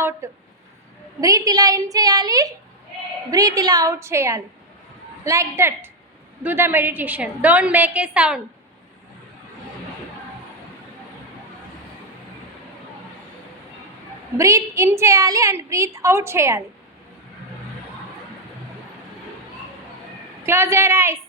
Out. Breathe ఇలా in చేయాలి, breathe ఇలా అవుట్ చేయాలి. Like that do the meditation. Don't make a sound. Breathe in చేయాలి and breathe out చేయాలి. Close your ice.